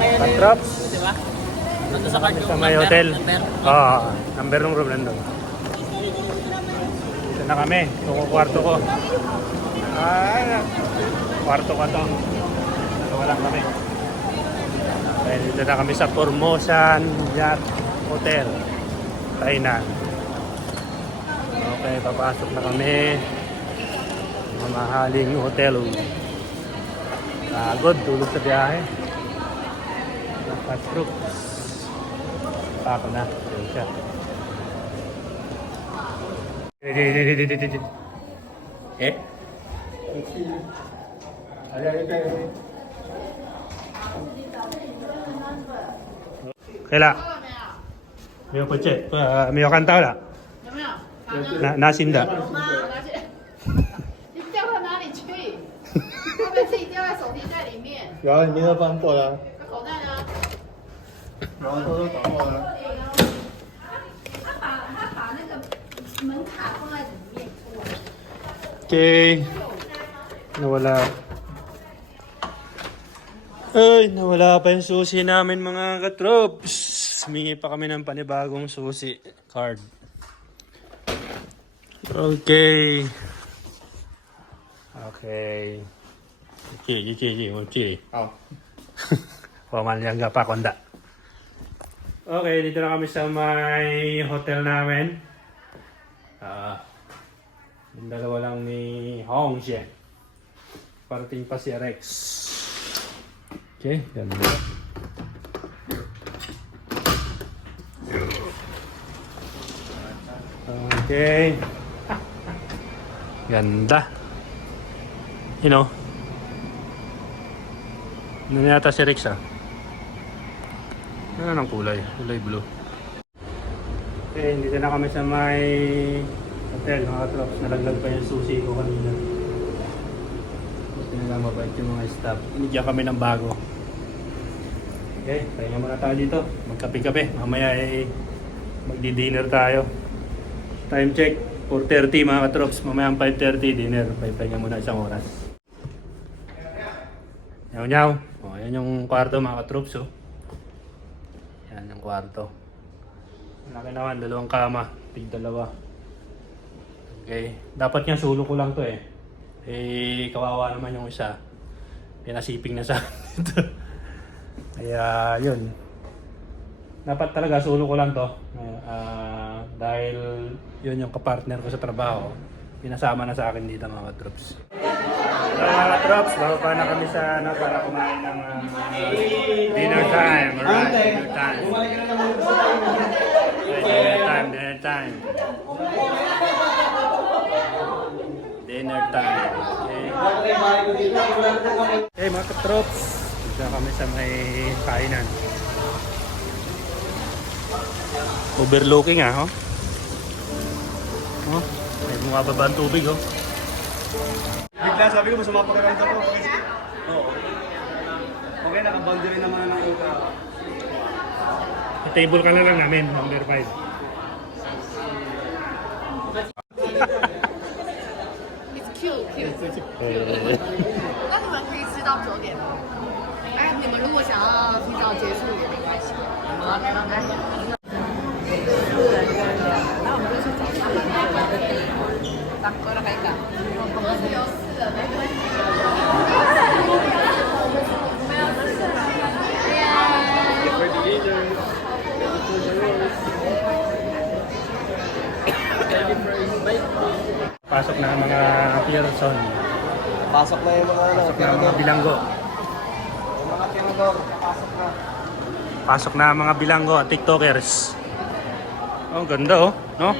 Patrops. Diba? Nandun sa card yung Sa may hotel. number. Oo, number ng room nandun. Dito na kami. Ito ko kwarto ko. Kwarto ko to. Dalawa lang kami. Okay, dito na kami sa Formosan Yacht Hotel, Tainan. Okay, papasok na kami. Mamahaling hotel. Pagod, tulog sa biyahe. Patroops. Pako na. Yun siya. Eh? Kaya没有回去，没有看到了。有没有？拿新的。有吗？你掉到哪里去？会不会自己掉在手提袋里面？有啊，你明天翻过了，那口袋呢？然后偷偷搞过了。他把那个门卡放在里面。 Okay. Nawala. Ay, nawala pa yung susi namin mga katrops. Humingi pa kami ng panibagong susi card. Okay. Okay. Okay. 好， Pamanyaga pa konda. Okay, dito na kami sa may hotel namin. Yung dalawa lang ni Hong Xie. Parating pa si Rex. Okay, ganda. Okay. Ganda. You know. Ano yata si Rex ah? Ano ng kulay? Kulay blue. Okay, dito na kami sa may hotel mga katrops. Nalaglag pa yung susi ko kanina. Buti na lang mabait yung mga staff. Inigyan kami ng bago. Okay, pahinga muna tayo dito. Magkape-kape. Mamaya ay magdi-dinner tayo. Time check, 4:30 mga katrops. Mamaya ang 5:30 dinner. Pahinga muna isang oras. Nyaw-nyaw. O, yan yung kwarto mga katrops. Oh. Yan yung kwarto. Malaki naman, dalawang kama. Tig-dalawa. Okay. Dapat nga sulo ko lang to eh. Eh, kawawa naman yung isa. Pinasiping na sa ito. Kaya, yun. Dapat talaga sulo ko lang to. Dahil yun yung kapartner ko sa trabaho. Pinasama na sa akin dito mga troops. So mga troops, bababa na kami sa para kumain ng dinner time. Alright, dinner time. Dinner time. Dinner time. Okay mga katrops, dito kami sa may kainan. Overlooking ah, oh. Oh, may bumababa ang tubig oh. Bigla sabi ko, masama pagkaramdam ko. Oo. Okay, naka-boundary naman ng uka. I-table ka na lang namin, number 5. It's cute, cute. 那你们可以吃到9点吗？哎，你们如果想要提早结束也没关系。好，来。那我们就去找他们。打过来看。公司有4个，没关系。 Pasok na ang mga person. Pasok na yung mga Pasok na ang mga bilanggo. Yung mga tinador, pasok na. Pasok na ang mga bilanggo at tiktokers. Oh, ganda oh, no?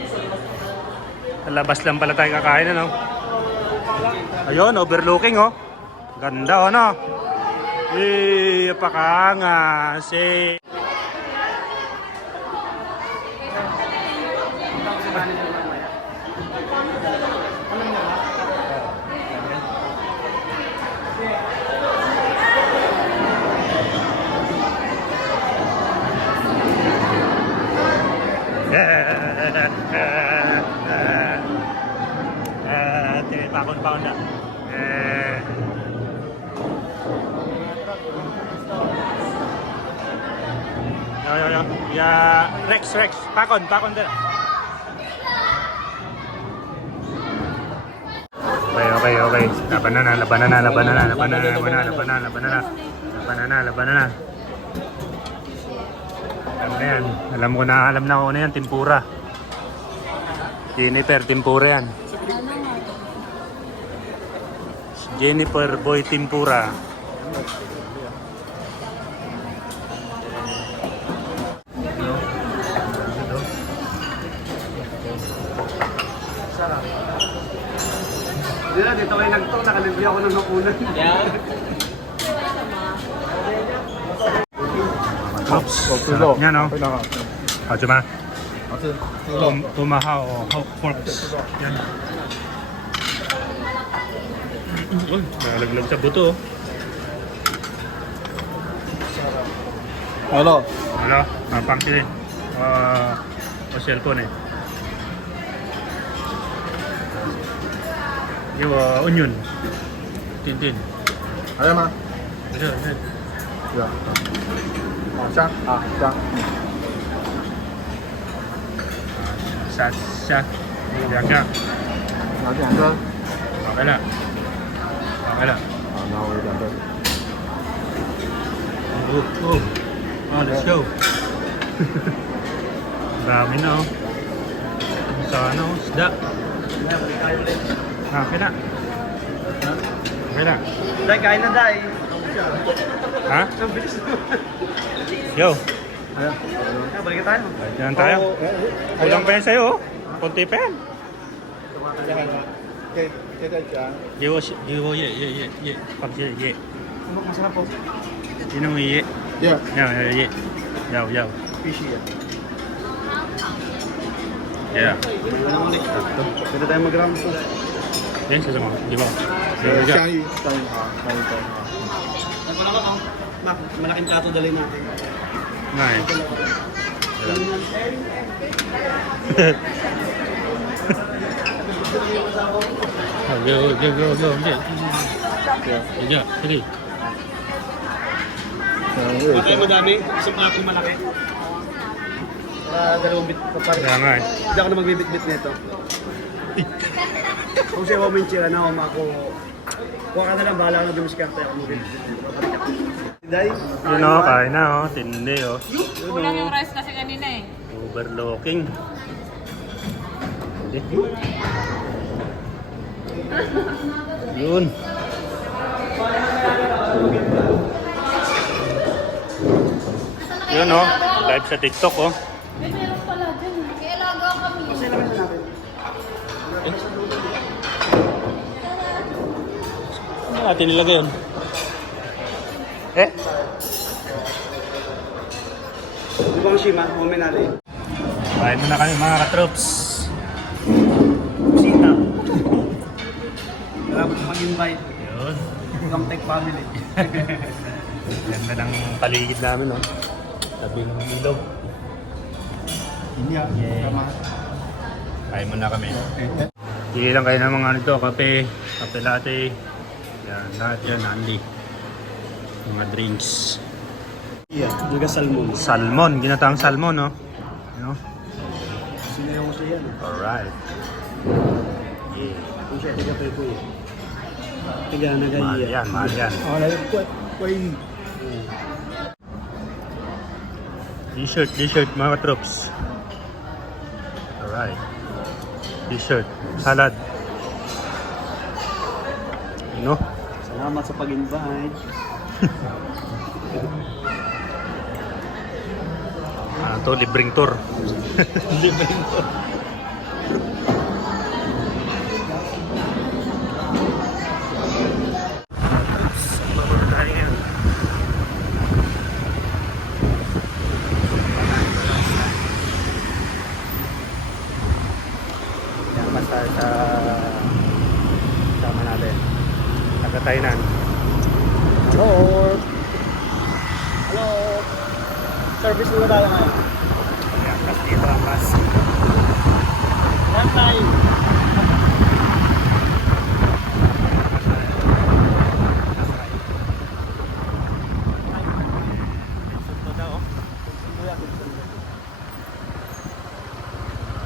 Sa labas lang pala tayo kakain, ano? Ayun, overlooking oh. Ganda oh, no? Eh, pakangas eh. Pakon na. Yo. Rex. Pakon din. Okay. Laban na. Alam na ako na yan, tempura. Jennifer, tempura yan. Jennifer Boy Tempura. Hindi na, dito kayo nagtok, nakalibre ako ng hapunan. Yeah. Oops, sarap niya, no? Hajima. Tumahaw o porks. Yan. Uy, nalaglag sa buto. Hello. Wala, pangkilin. O cellphone eh. Yung onion. Tin. Ayan ma. Ayan. Yeah. Siya. Siya. Siya. Siya. Natin ang girl. Okay na. Now we're done. Let's go. Dami na oh. Sa ano, isda. Okay na. Dai, kain na dai. Ha? Ang bilis naman. Yo. Ayan. Balik tayo. Diyan tayo. Kulang pa yan sa'yo oh. Kunti pa yan. Okay, siya. Giwo ye. Pag ye. Masarap po. Yun ang ye. Yeah. Ye. Yaw. Fishy yan. Yeah. Pwede tayo mag-ram po. Yan sa sama. Di ba? Xiangyu. Malaking plato dali natin. Nice. Go. Yeah. Sige. Matay madami, isang plato malaki. Dalawang bit pa pa rin. Kaya nga eh. Hindi ako na magbibit-bit nito. Kung siya huwag minchira na ako, kuha ka na lang, bahala ka na dumiskarte ako magbibit-bit nito. Day? Yun o, kain na o. Tindi o. Kulang yung rice kasi kanina eh. Overlooking. Hindi. Yun. Yun o. Live sa TikTok o. May meron pala dyan. Kaya lagaw kami. Kasi naman na natin. Ano natin nilagay yun? Di ba ang shima? Huminali. Kain muna kami mga katroops. Sita. Salamat sa mag-invite. Yun. Come Tech Family. Ganda ng paligid namin o. Tabing ilog. Inya. Tama. Kain muna kami. Pili lang kayo ng mga nito, kape latte. Yan, lahat yan, handy. Mga drinks. Yeah, juga salmon. Salmon, ginataang salmon, no? You know? Sinayaw ko siya yan. Alright. Yeah. Kung siya, tiga pa ito eh. Tiga Mahal nagaya. yan, mahal yan. T-shirt, mga troops. Alright. T-shirt, salad. You know? Salamat sa pag-invite. Ano to, libreng tour. Libreng tour. Basta sa sama natin. Taga-Tainan. Hello. Hello. Service muna tayo ngayon. Ayan, bus dito ang bus. Yan tayo. Sunto daw.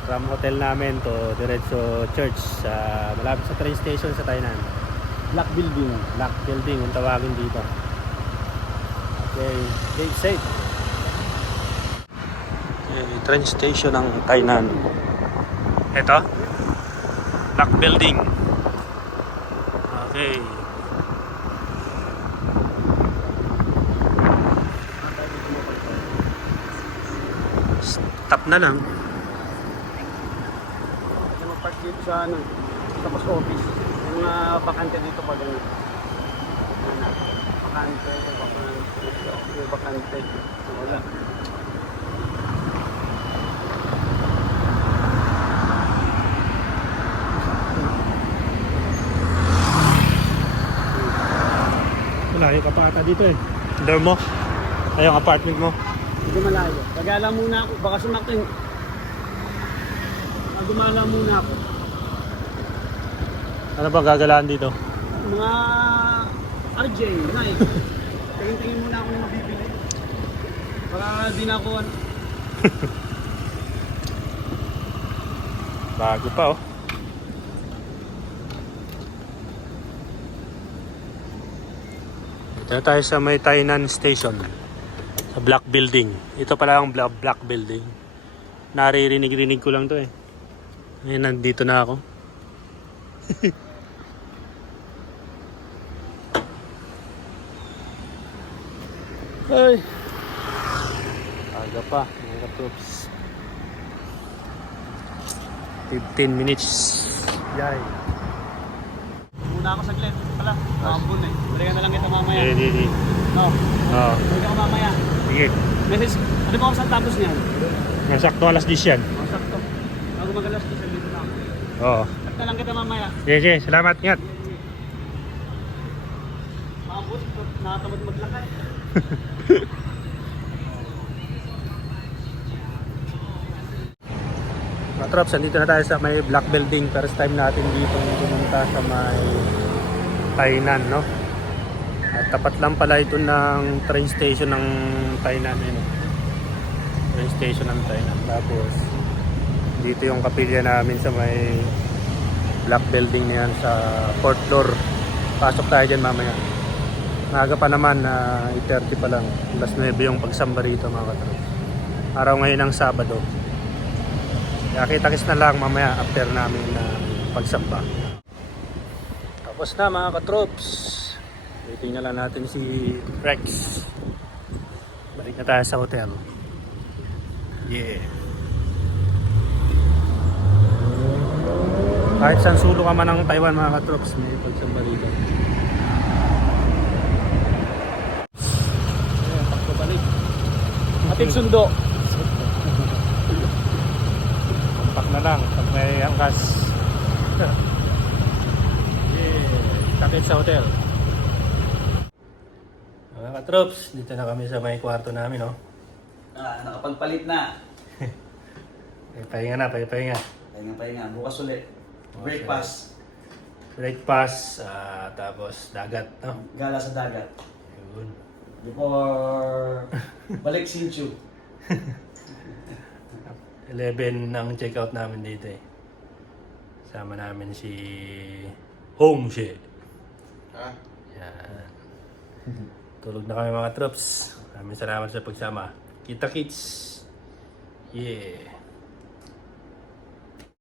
from hotel namin to diretso church sa malapit sa train station sa Tainan. Black Building kung tawagin dito. Okay, stay safe. Okay, train station ng Tainan. Ito, Black Building. Okay. Stop na lang. Ito mag-park dito sa ano, tapos office. Yung mga bakante dito pag ano. Bakante. Wala. Wala yung kapata dito eh. Dorm mo? Ay, yung apartment mo? Hindi malayo. Gagala muna ako. Baka sumakin. Gumala muna ako. Ano ba gagalaan dito? Mga RJ, Nike. Tingin-tingin muna ako ng mabibili. Para di na ako ano. Bago pa oh. Dito na tayo sa may Tainan Station. Sa Black Building. Ito pala ang Black Building. Naririnig-rinig ko lang to eh. Ngayon nandito na ako. Ay. Aga pa, mga troops. 15 minutes. Yay. Muna ako saglit. Pala, nakambun eh. Balikan na lang kita mamaya. Di. No, Oo. balikan ko mamaya. Sige. Message, ano ba ako saan tapos niyan? Nasakto alas 10 yan. Oh, sakto. Bago magalas ko sa dito na ako. Oo. At na lang kita mamaya. Sige. Salamat. Ingat. Makabot, nakatamad maglakad. Mga trops, nandito na tayo sa may Black Building. First time natin dito pumunta sa may Tainan, no? At tapat lang pala ito ng train station ng Tainan. Train station ng Tainan. Tapos, dito yung kapilya namin sa may Black Building na yan sa 4th floor. Pasok tayo dyan mamaya. Naga pa naman na 8:30 pa lang. Alas 9 yung pagsamba rito mga katrops. Araw ngayon ng Sabado. Kaya kita-kits na lang mamaya after namin na pagsamba. Tapos na mga katrops. Waiting na lang natin si Rex. Balik na tayo sa hotel. Yeah. Kahit saan sulok ka man ng Taiwan mga katrops, may pagsamba rito. Ayan, pagbabalik. Ating sundo. Kompak na lang pag may angkas. Yeah. Takit sa hotel. Mga katrops, dito na kami sa may kwarto namin, no? Nakapagpalit na. Pahinga na, pahinga. Pahinga. Bukas ulit. Breakfast. Breakfast, tapos dagat, no? Gala sa dagat. Yun. Before balik Sinchu. 11 ang check-out namin dito eh. Sama namin si Home She. Yan. Tulog na kami mga troops. Maraming salamat sa pagsama. Kita-kits. Yeah.